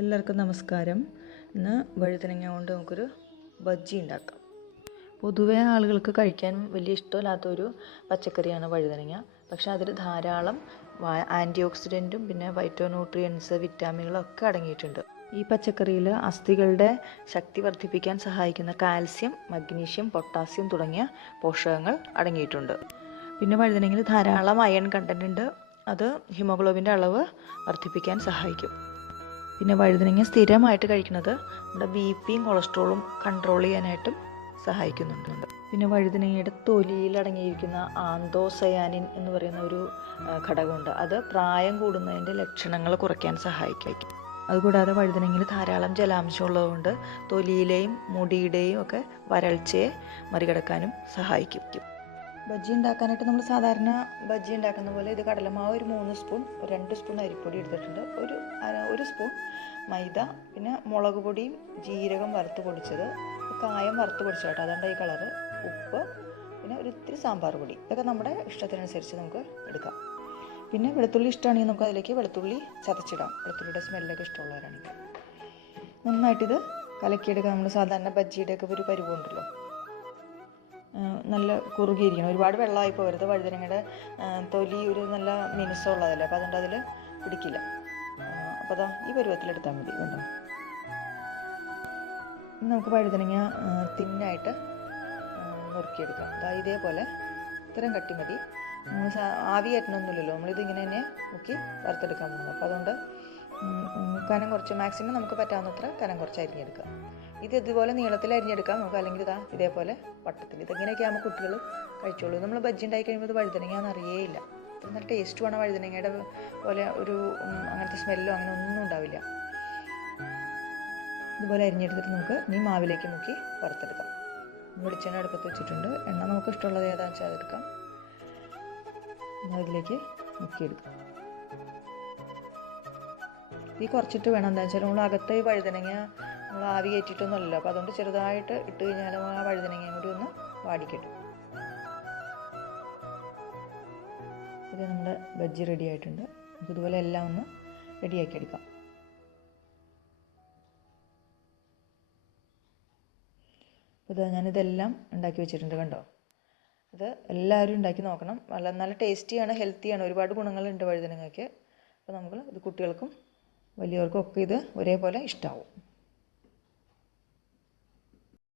എല്ലാവർക്കും നമസ്കാരം. ഇന്ന് വഴുതനങ്ങ കൊണ്ട് നമുക്കൊരു ബജ്ജി ഉണ്ടാക്കാം. പൊതുവേ ആളുകൾക്ക് കഴിക്കാൻ വലിയ ഇഷ്ടമില്ലാത്തൊരു പച്ചക്കറിയാണ് വഴുതനങ്ങ. പക്ഷേ അതിൽ ധാരാളം ആൻറ്റി ഓക്സിഡൻറ്റും പിന്നെ വൈറ്റോന്യൂട്രിയൻസ് വിറ്റാമിനുകളൊക്കെ അടങ്ങിയിട്ടുണ്ട്. ഈ പച്ചക്കറിയിൽ അസ്ഥികളുടെ ശക്തി വർദ്ധിപ്പിക്കാൻ സഹായിക്കുന്ന കാൽസ്യം, മഗ്നീഷ്യം, പൊട്ടാസ്യം തുടങ്ങിയ പോഷകങ്ങൾ അടങ്ങിയിട്ടുണ്ട്. പിന്നെ വഴുതനങ്ങയിൽ ധാരാളം അയൺ കണ്ടൻ്റ് ഉണ്ട്. അത് ഹിമോഗ്ലോബിൻ്റെ അളവ് വർദ്ധിപ്പിക്കാൻ സഹായിക്കും. പിന്നെ വഴുതനങ്ങ സ്ഥിരമായിട്ട് കഴിക്കുന്നത് നമ്മുടെ ബിപിയും കൊളസ്ട്രോളും കൺട്രോൾ ചെയ്യാനായിട്ടും സഹായിക്കുന്നുണ്ട്. പിന്നെ വഴുതനങ്ങയുടെ തൊലിയിൽ അടങ്ങിയിരിക്കുന്ന ആന്തോസയാനിൻ എന്ന് പറയുന്ന ഒരു ഘടകമുണ്ട്. അത് പ്രായം കൂടുന്നതിൻ്റെ ലക്ഷണങ്ങൾ കുറയ്ക്കാൻ സഹായിക്കും. അതുകൂടാതെ വഴുതനങ്ങയിൽ ധാരാളം ജലാംശം ഉള്ളതുകൊണ്ട് തൊലിയിലെയും മുടിയുടെയും ഒക്കെ വരൾച്ചയെ മറികടക്കാനും സഹായിക്കും. ബജ്ജി ഉണ്ടാക്കാനായിട്ട് നമ്മൾ സാധാരണ ബജ്ജി ഉണ്ടാക്കുന്ന പോലെ ഇത് കടലമാവ് ഒരു 3 സ്പൂൺ, 2 സ്പൂൺ അരിപ്പൊടി എടുത്തിട്ടുണ്ട്, ഒരു സ്പൂൺ മൈദ, പിന്നെ മുളക് പൊടിയും ജീരകം വറുത്ത് പൊടിച്ചത്, കായം വറുത്ത് പൊടിച്ചതായിട്ട് അതുകൊണ്ട് ഈ കളറ്, ഉപ്പ്, പിന്നെ ഒരു ഇത്തിരി സാമ്പാർ പൊടി. ഇതൊക്കെ നമ്മുടെ ഇഷ്ടത്തിനനുസരിച്ച് നമുക്ക് എടുക്കാം. പിന്നെ വെളുത്തുള്ളി ഇഷ്ടമാണെങ്കിൽ നമുക്ക് അതിലേക്ക് വെളുത്തുള്ളി ചതച്ചിടാം, വെളുത്തുള്ളിയുടെ സ്മെല്ലൊക്കെ ഇഷ്ടമുള്ളവരാണെങ്കിൽ. നന്നായിട്ടിത് കലക്കിയെടുക്കാം. നമ്മൾ സാധാരണ ബജ്ജിയുടെയൊക്കെ ഒരു പരുവുണ്ടല്ലോ, നല്ല കുറുകിയിരിക്കണം, ഒരുപാട് വെള്ളമായി പോകരുത്. വഴുതനങ്ങയുടെ തൊലി ഒരു നല്ല മിനുസമുള്ളതല്ലേ, അപ്പോൾ അതുകൊണ്ട് അതിൽ പിടിക്കില്ല. അപ്പോൾ അതാ ഈ പരുവത്തിലെടുത്താൽ മതി. വേണ്ട, നമുക്ക് വഴുതനങ്ങ തിന്നായിട്ട് നുറുക്കിയെടുക്കാം. ഇതേപോലെ ഇത്രയും കട്ടി മതി. ആവി കയറ്റണമൊന്നുമില്ലല്ലോ, നമ്മളിത് ഇങ്ങനെ തന്നെ മുക്കി വറുത്തെടുക്കാൻ പോകുന്നു. അപ്പോൾ അതുകൊണ്ട് കനം കുറച്ച്, മാക്സിമം നമുക്ക് പറ്റാവുന്നത്ര കനം കുറച്ച് അരിഞ്ഞെടുക്കാം. ഇത് ഇതുപോലെ നീളത്തിൽ അരിഞ്ഞെടുക്കാം നമുക്ക്, അല്ലെങ്കിൽ ഇതേപോലെ വട്ടത്തിൽ. ഇതെങ്ങനെയൊക്കെ ആകുമ്പോൾ കുട്ടികൾ കഴിച്ചോളൂ. നമ്മൾ ബജ്ജി ഉണ്ടായി കഴിയുമ്പോൾ ഇത് വഴുതനങ്ങയാണെന്ന് അറിയേയില്ല. അത്ര നല്ല ടേസ്റ്റുമാണ്. വഴുതനങ്ങയുടെ പോലെ ഒരു അങ്ങനത്തെ സ്മെല്ലോ അങ്ങനെ ഒന്നും ഉണ്ടാവില്ല. ഇതുപോലെ അരിഞ്ഞെടുത്തിട്ട് നമുക്ക് ഇനി മാവിലേക്ക് മുക്കി വറുത്തെടുക്കാം. വെളിച്ചെണ്ണ അടുപ്പത്ത് വെച്ചിട്ടുണ്ട്. എണ്ണ നമുക്ക് ഇഷ്ടമുള്ളത് ഏതാണെന്ന് വെച്ചാൽ അതെടുക്കാം. അതിലേക്ക് മുക്കിയെടുക്കാം. ഈ കുറച്ചിട്ട് വേണം, എന്താ വെച്ചാൽ നമ്മൾ അകത്തെ ഈ വഴുതനങ്ങ നമ്മൾ ആവി കയറ്റിയിട്ടൊന്നുമല്ലോ, അപ്പോൾ അതുകൊണ്ട് ചെറുതായിട്ട് ഇട്ട് കഴിഞ്ഞാൽ ആ വഴുതനങ്ങയും കൂടി ഒന്ന് വാടിക്കിട്ടും. ഇത് നമ്മുടെ ബജ്ജി റെഡി ആയിട്ടുണ്ട്. നമുക്ക് ഇതുപോലെ എല്ലാം ഒന്ന് റെഡിയാക്കി എടുക്കാം. അപ്പോൾ ഞാനിതെല്ലാം ഉണ്ടാക്കി വെച്ചിട്ടുണ്ട്, കണ്ടോ. ഇത് എല്ലാവരും ഉണ്ടാക്കി നോക്കണം. നല്ല ടേസ്റ്റിയാണ്, ഹെൽത്തിയാണ്, ഒരുപാട് ഗുണങ്ങളുണ്ട് വഴുതനങ്ങയ്ക്ക്. അപ്പോൾ ഇത് കുട്ടികൾക്കും വലിയവർക്കും ഒക്കെ ഇത് ഒരേപോലെ ഇഷ്ടമാവും.